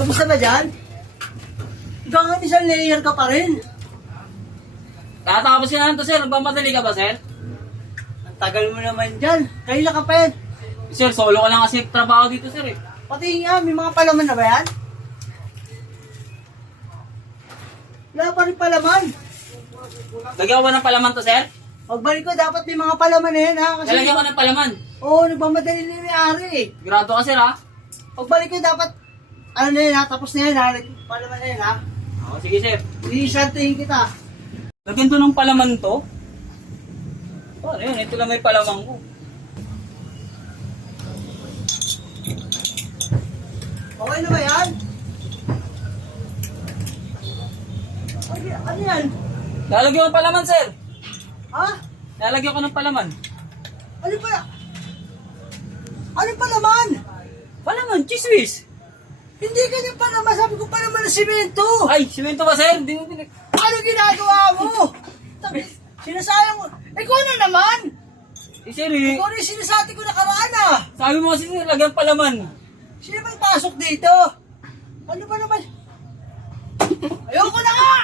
Tapos na ba dyan? Hanggang isang layer ka pa rin. Kakatapos ka na to, sir. Nagmamadali ka ba, sir? Ang tagal mo naman dyan. Kanina ka pa yan. Sir, solo ka lang kasi trabaho dito, sir, eh. Pati nga, may mga palaman na ba yan? Wala pa rin palaman. Lagyan ko ba ng palaman to, sir? Pagbalik ko, dapat may mga palaman na yan, ha? Kasi, Lalagyan ko ng palaman. oo, nagmamadali na yung may-ari, eh. Grado ka, sir, ha? Pagbalik ko, dapat, ano na yan, ha? Tapos na yan, ha? Palaman na yan, ha? Oo, sige, sir. Iisantuhin kita. Lagyan to ng palaman to. Oh, ano yun? Ito lang may palaman ko. Okay na ba yan? Ano yan? Lalagyan ko ng palaman, sir. Ha? Lalagyan ko ng palaman. Ano pa? Ano pa naman? Palaman, chismis. Hindi ganyan pa naman. Sabi ko pa naman na simento. Ay, simento ba, sir? Hindi mo Ano ginagawa mo? Sinasayang mo. Ikaw na naman. Eh, sir, eh. Ikaw na yung sinasati ko nakaraan, ah. Sabi mo kasi, sir, lagyan palaman. Sino bang pasok dito? Ano ba naman? Ayoko na nga!